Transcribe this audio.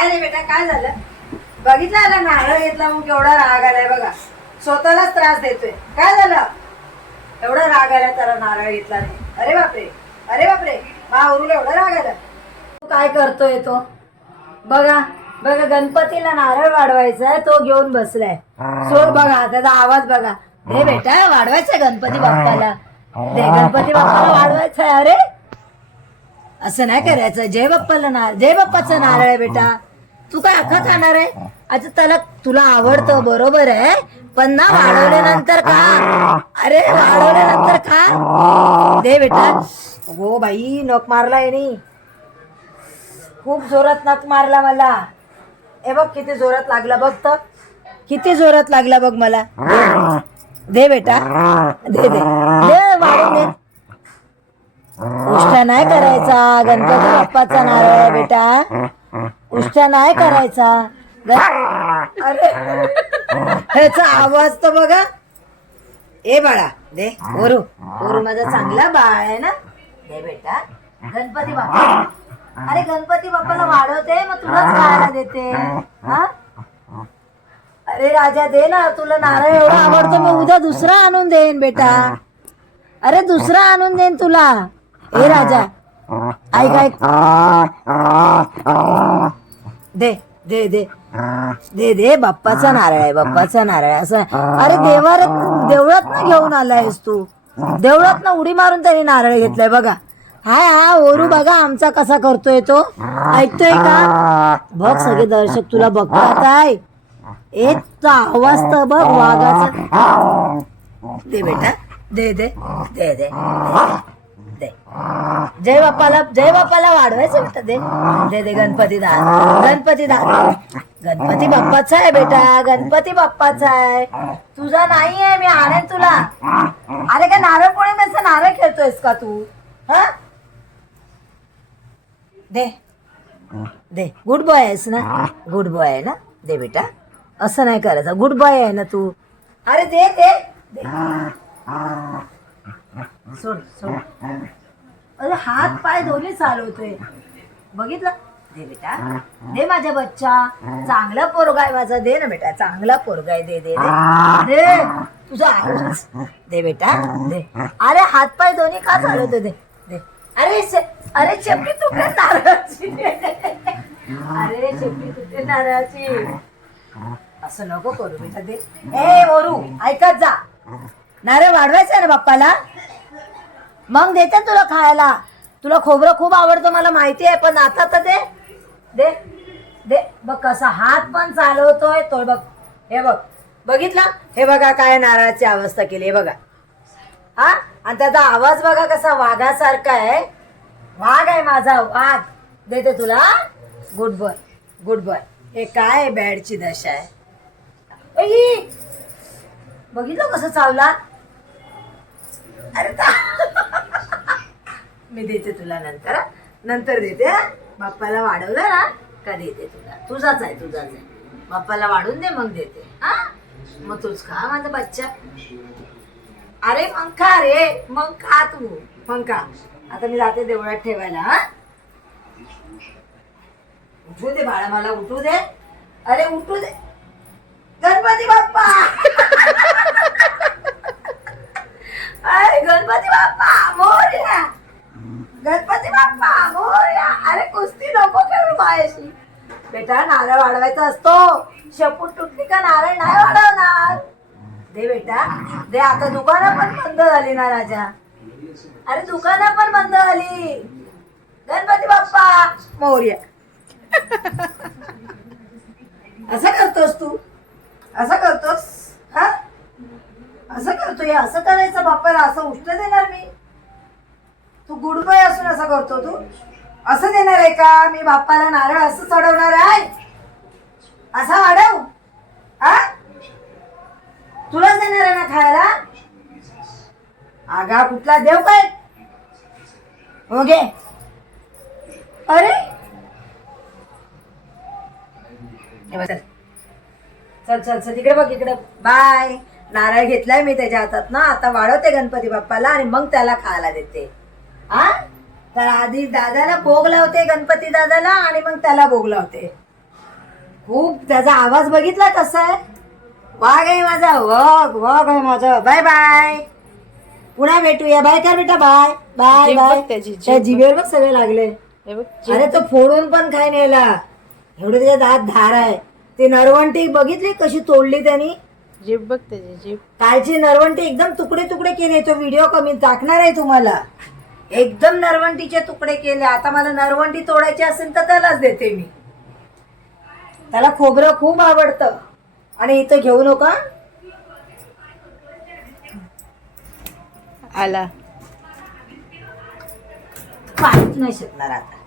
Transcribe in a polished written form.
काय नाही बेटा, काय झालं? बघितलं आला नारळ घेतला मग केवढा राग आलाय बघा. स्वतःलाच त्रास देतोय. काय झालं? एवढा राग आला त्याला नारळ घेतला नाही. अरे बापरे, अरे बापरे, मावरूला एवढा राग आला. तू काय करतोय तो? बघा बघा, गणपतीला नारळ वाढवायचा आहे, तो घेऊन बसलाय. सोड बघा, त्याचा आवाज बघा. हे बेटा, वाढवायचंय गणपती बाप्पाला. ते गणपती बाप्पाला वाढवायचंय. अरे असं नाही करायचं. जय बाप्पाला जय बाप्पाचं नारळ आहे बेटा. तू काय अख्खा खाणार आहे? अच्छा, त्याला तुला आवडतं बरोबर आहे, पण ना वाढवल्यानंतर खा. अरे वाढवल्यानंतर खा. दे बेटा. हो बाई, नख मारला यानी, खूप जोरात नख मारला मला. हे बघ किती जोरात लागला बघ. तर किती जोरात लागला बघ मला. दे बेटा, दे दे दे, वाढून दे. उष्टा नाही करायचा, गणपती बाप्पाचा नारळ आहे बेटा. उष्टा नाही करायचा. अरे ह्याचा आवाज तर बघा. ए बाळा, दे. ओरू ओरू माझा चांगला बाळ आहे ना. दे बेटा. गणपती बाप्पा, अरे गणपती बाप्पाला वाढवते मग तुलाच खायला देते. हा, अरे राजा दे ना, तुला नारळ एवढा आवडतो, मी उद्या दुसरा आणून देईन बेटा. अरे दुसरा आणून देईन तुला. ए राजा, ऐक ऐक, दे दे दे दे दे. बाप्पाचा नारळ आहे, बाप्पाचा नारळ आहे. असं अरे देवळात ना घेऊन आलायस तू. देवळात ना उडी मारून त्यांनी नारळ घेतलाय बघा. हाय हा ओरू बघा आमचा कसा करतोय तो. ऐकतोय का? बघ सगळे दर्शक तुला बघतात आहे. एक आवाज तर बघ वाघाचा. दे बेटा, दे दे दे दे दे. जय बाप्पाला वाढवायचं बेटा. दे दे दे. गणपती गणपती बाप्पाचा आहे बेटा. गणपती बाप्पाचा आहे, तुझा नाही आहे. मी आणेन तुला. अरे काय नारळ पौर्णिमेचा नारळ खेळतोयस का तू? हा, दे दे. गुड बॉय आहेस ना, गुड बॉय आहे ना. दे बेटा, असं नाही करायचं. गुड बॉय आहे ना तू. अरे दे दे दे. सोड सोड. अरे हात पाय दोन्ही चालवतोय बघितलं. दे बेटा, दे माझ्या बच्चा. चांगला पोरगा आहे माझा. दे ना बेटा, चांगला पोरगा आहे. दे दे दे दे. तुझा आवाज दे बेटा, दे. अरे हात पाय दोन्ही का चालवतोय? दे दे. अरे शेपटी तुटते नारळाची. अरे शेपटी तुटते नारळाची. असं नको करू बेटा. दे. ए ओरू, ऐकत जा. नारळ वाढवायचं आहे ना बाप्पाला, मग देते तुला खायला. तुला खोबरं खूप आवडतं मला माहिती आहे, पण आता तर दे दे दे. बघ कसा हात पण चालवतोय तो. बघ हे बघ, बघितला? हे बघा काय नारळाची अवस्था केली. हे बघा. हा, आणि त्याचा आवाज बघा कसा वाघासारखा आहे. वाघ आहे माझा, वाघ. देते तुला. Good boy, good boy. हे काय बॅडची दशा आहे. बघितलं कसं चावला. अरे मी देते तुला नंतर, नंतर देते. बाप्पाला वाढवलं ना का देते तुला. तुझाच आहे, तुझाच आहे. बाप्पाला वाढून दे मग देते. हा, मग तूच खा माझा बच्चा. अरे मग खा रे, मग खा तू, मग खा. आता मी जाते देवळात ठेवायला. हा, उठू दे बाळा, मला उठू दे. अरे उठू दे. गणपती बाप्पा. अरे गणपती बाप्पा मोरया. गणपती बाप्पा मोरया. अरे कुस्ती नको खेळू माझ्याशी बेटा. नारळ वाढवायचा असतो. शेपूट तुटली का नारळ नाही वाढवणार. दे बेटा, दे. आता दुकानं पण बंद झाली ना राजा. अरे दुकानं पण बंद झाली. गणपती बाप्पा मोरया. असं करतोस तू, असं करतोस. हा, असं करतोय. असं करायचं बाप्पाला, असं उष्ट देणार मी? तू गुड बॉय असून असं करतो तू? असं देणार आहे का मी बाप्पाला नारळ? असं चढवणार आहे? असा वाढव? हा, तुलाच देणार आहे ना खायला? आगा कुठला देव काय? हो गे. अरे चल चल चल, इकडे बघ, इकडे. बाय. नारळ घेतलाय मी त्याच्या हातात ना. आता वाढवते गणपती बाप्पाला आणि मग त्याला खायला देते. हा, तर आधी दादाला भोग लावते, गणपती दादाला, आणि मग त्याला भोग लावते. खूप त्याचा आवाज बघितला कसा आहे. वाघ आहे माझा, वाघ वाघ आहे माझा. बाय बाय, पुन्हा भेटूया. बाय कर बेटा, बाय बाय जीभ बाय. बघ त्याची, जीभ त्या जिभेवर बघ सगळे लागले. हे बघ, जीभ अरे तो फोडून पण काय नेला. एवढे त्याच्या दात धार आहे. ती नरवंटी बघितली कशी तोडली त्यांनी. जीभ बघ त्याची, जीभ. कालची नरवंटी एकदम तुकडे तुकडे केले. तो व्हिडिओ कमी टाकणार आहे तुम्हाला. एकदम नरवंटीचे तुकडे केले. आता मला नरवंटी तोडायची असेल तर त्यालाच देते मी. त्याला खोबरं खूप आवडतं. आणि इथं घेऊ नका. आला. काहीच नाही शकणार आता.